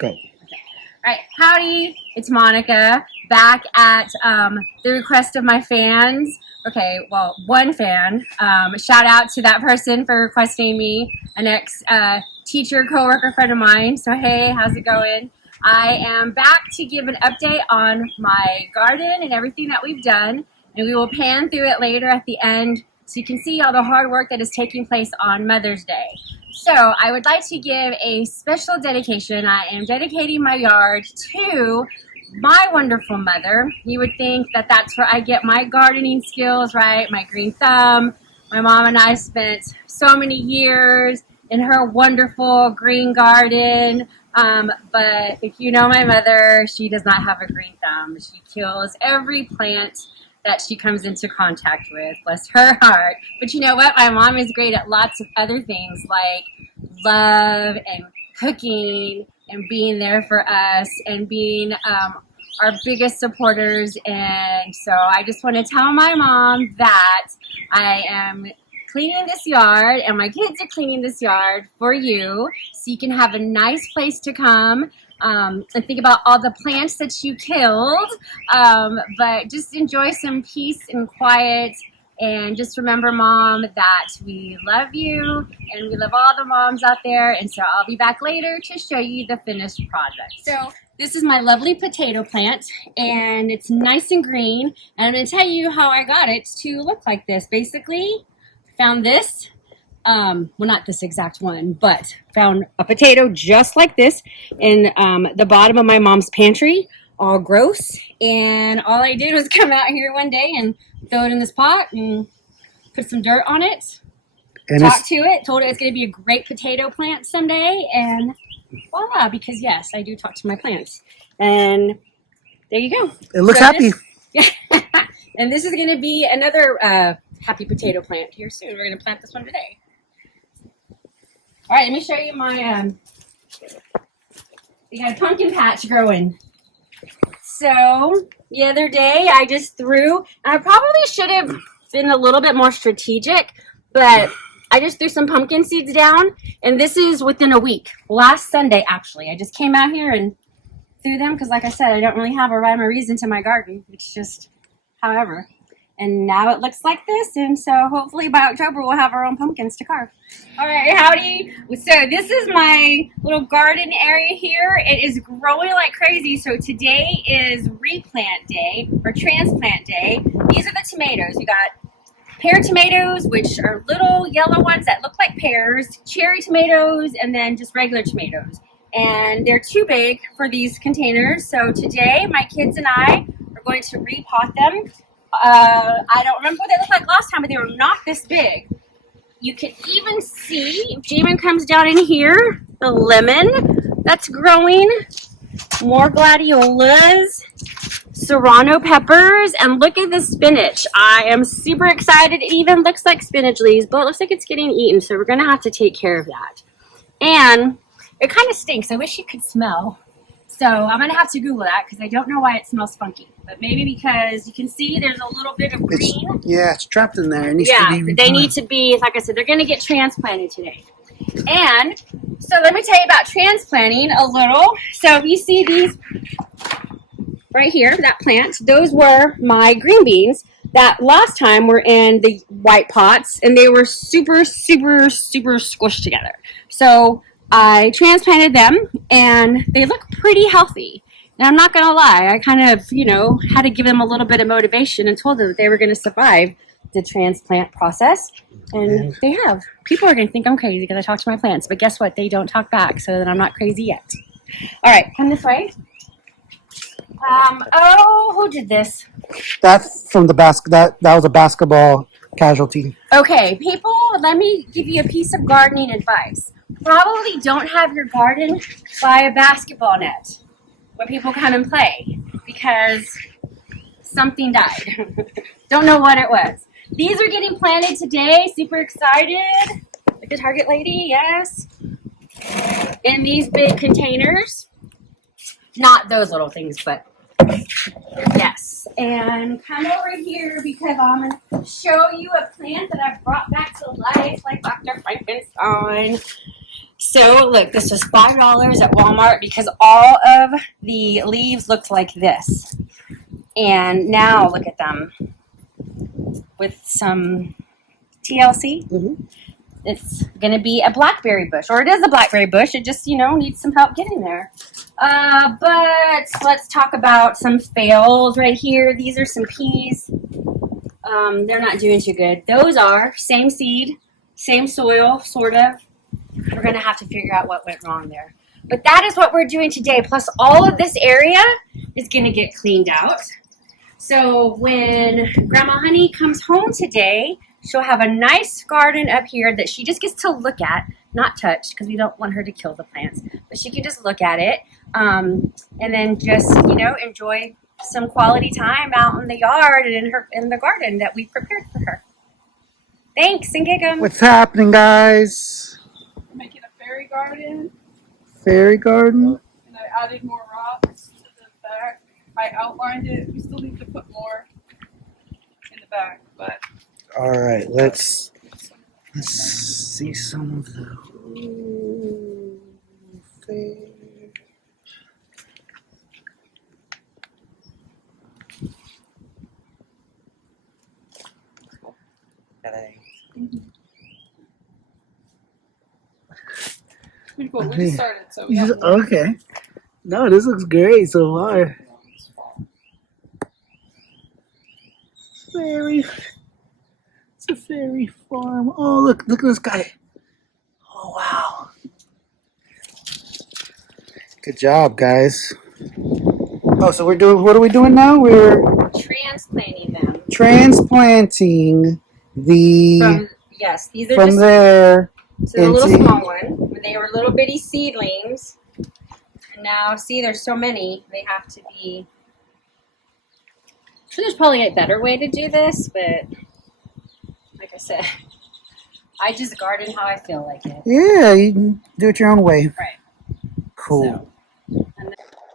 Go. All right, howdy, it's Monica, back at the request of my fans. Okay, well, one fan. Shout out to that person for requesting me, an ex-teacher, co-worker friend of mine. So hey, how's it going? I am back to give an update on my garden and everything that we've done, and we will pan through it later at the end so you can see all the hard work that is taking place on Mother's Day. So I would like to give a special dedication. I am dedicating my yard to my wonderful mother. You would think that that's where I get my gardening skills, right? My green thumb. My mom and I spent so many years in her wonderful green garden. But if you know my mother, she does not have a green thumb. She kills every plant that she comes into contact with, bless her heart. But you know what? My mom is great at lots of other things like love and cooking and being there for us and being our biggest supporters. And so I just want to tell my mom that I am cleaning this yard and my kids are cleaning this yard for you so you can have a nice place to come and think about all the plants that you killed, but just enjoy some peace and quiet, and just remember, Mom, that we love you and we love all the moms out there. And so I'll be back later to show you the finished project. So this is my lovely potato plant, and it's nice and green, and I'm going to tell you how I got it to look like this. Basically, found this. Well, not this exact one, but found a potato just like this in the bottom of my mom's pantry, all gross. And all I did was come out here one day and throw it in this pot and put some dirt on it, and talk to it, told it it's going to be a great potato plant someday, and voila, because yes, I do talk to my plants. And there you go. It looks happy. And this is going to be another happy potato plant here soon. We're going to plant this one today. All right, let me show you my, we got a pumpkin patch growing. So the other day I just threw, and I probably should have been a little bit more strategic, but I just threw some pumpkin seeds down, and this is within a week. Last Sunday, actually. I just came out here and threw them because, like I said, I don't really have a rhyme or reason to my garden. It's just however. And now it looks like this, and so hopefully by October we'll have our own pumpkins to carve. All right, howdy. So this is my little garden area here. It is growing like crazy, so today is replant day, or transplant day. These are the tomatoes. We got pear tomatoes, which are little yellow ones that look like pears, cherry tomatoes, and then just regular tomatoes. And they're too big for these containers, so today my kids and I are going to repot them. I don't remember what they looked like last time, but they were not this big. You can even see, if Jamin comes down in here, the lemon that's growing, more gladiolas, serrano peppers, and look at the spinach. I am super excited. It even looks like spinach leaves, but it looks like it's getting eaten, so we're going to have to take care of that. And it kind of stinks. I wish you could smell. So I'm going to have to Google that because I don't know why it smells funky. But maybe because you can see there's a little bit of green. It's trapped in there. It needs to be they need to be, like I said, they're going to get transplanted today. And so let me tell you about transplanting a little. So you see these right here, that plant, those were my green beans that last time were in the white pots, and they were super, super, super squished together. So I transplanted them, and they look pretty healthy. And I'm not going to lie, I kind of, had to give them a little bit of motivation and told them that they were going to survive the transplant process. And they have. People are going to think I'm crazy because I talk to my plants. But guess what? They don't talk back, so that I'm not crazy yet. All right, come this way. Who did this? That's from the that was a basketball casualty. Okay, people, let me give you a piece of gardening advice. Probably don't have your garden by a basketball net when people come and play because something died. Don't know what it was. These are getting planted today. Super excited. Like the Target lady, yes. In these big containers. Not those little things, but yes. And come over here because I'm going to show you a plant that I've brought back to life like Dr. Frankenstein. So look, this was $5 at Walmart because all of the leaves looked like this. And now look at them with some TLC. It's going to be a blackberry bush, or it is a blackberry bush. It just, needs some help getting there. But let's talk about some fails right here. These are some peas. They're not doing too good. Those are same seed, same soil, sort of. We're going to have to figure out what went wrong there. But that is what we're doing today. Plus, all of this area is going to get cleaned out. So when Grandma Honey comes home today, she'll have a nice garden up here that she just gets to look at, not touch, because we don't want her to kill the plants. But she can just look at it and then just, enjoy some quality time out in the yard and in the garden that we prepared for her. Thanks, and Gig'em. What's happening, guys? I'm making a fairy garden. Fairy garden? And I added more rocks to the back. I outlined it. We still need to put more in the back, but All right, let's see some of the fairy. well, we just started, so we have more. Okay. No, this looks great so far. Fairy. It's a fairy farm. Oh, look at this guy. Oh, wow. Good job, guys. Oh, so what are we doing now? We're Transplanting them. transplanting the These are from just there. so the little into- small one. When they were little bitty seedlings. And now, see, there's so many. They have to be. I'm sure there's probably a better way to do this, but like I said, I just garden how I feel like it. Yeah, you can do it your own way. Right. Cool.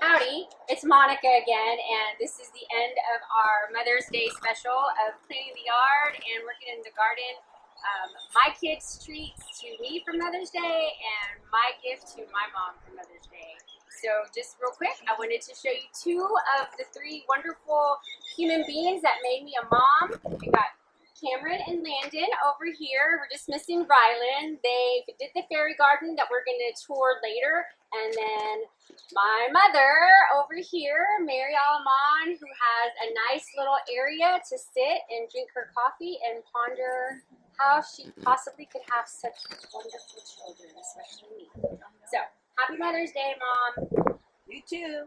Howdy, it's Monica again, and this is the end of our Mother's Day special of cleaning the yard and working in the garden. My kids' treats to me for Mother's Day and my gift to my mom for Mother's Day. So just real quick, I wanted to show you two of the three wonderful human beings that made me a mom. We got Cameron and Landon over here. We're just missing Rylan. They did the fairy garden that we're going to tour later. And then my mother over here, Mary Alamon, who has a nice little area to sit and drink her coffee and ponder how she possibly could have such wonderful children, especially me. So, happy Mother's Day, Mom. You too.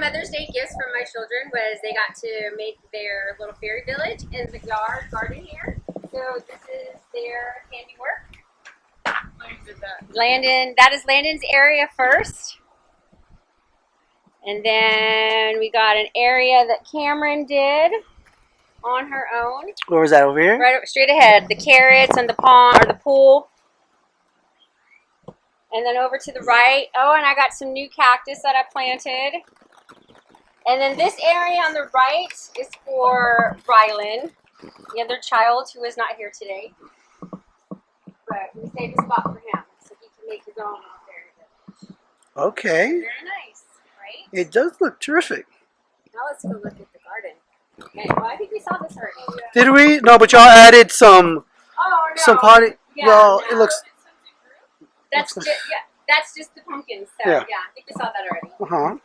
Mother's Day gifts from my children was they got to make their little fairy village in the garden here. So this is their handiwork. Landon, that is Landon's area first. And then we got an area that Cameron did on her own. Where was that, over here? Right straight ahead. The carrots and the pond or the pool. And then over to the right. Oh, and I got some new cactus that I planted. And then this area on the right is for Rylan, the other child who is not here today. But we saved a spot for him so he can make his own fairy village. Okay. Very nice, right? It does look terrific. Now let's go look at the garden. Okay, well, I think we saw this already. Did we? No, but y'all added some potting. Yeah, Well, no. it looks. That's just, that's just the pumpkins. So Yeah. I think we saw that already.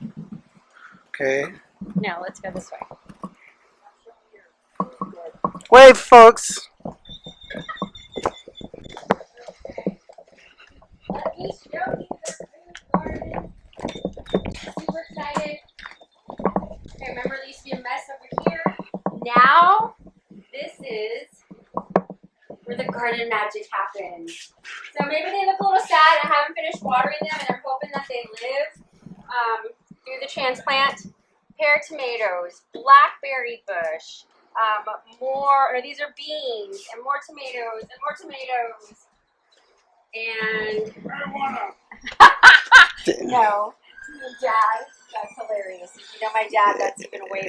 Okay. Now let's go this way. Wave, folks. is where the garden magic happens. So maybe they look a little sad. I haven't finished watering them, and I'm hoping that they live through the transplant. Pear tomatoes, blackberry bush, these are beans, and more tomatoes, and more tomatoes. And no, Dad, that's hilarious. If you know my dad, that's even way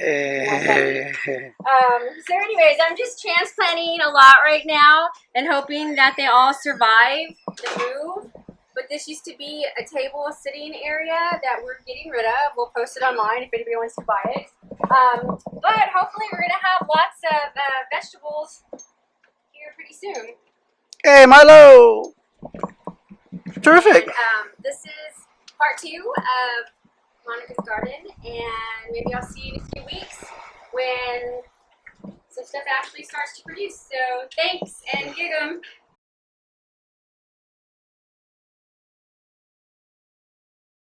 more funny. So anyways, I'm just transplanting a lot right now and hoping that they all survive the move. But this used to be a table sitting area that we're getting rid of. We'll post it online if anybody wants to buy it. But hopefully we're going to have lots of vegetables here pretty soon. Hey, Milo! Terrific. And, this is part 2 of Monikas Garden, and maybe I'll see you in a few weeks when some stuff actually starts to produce. So thanks, and gig 'em.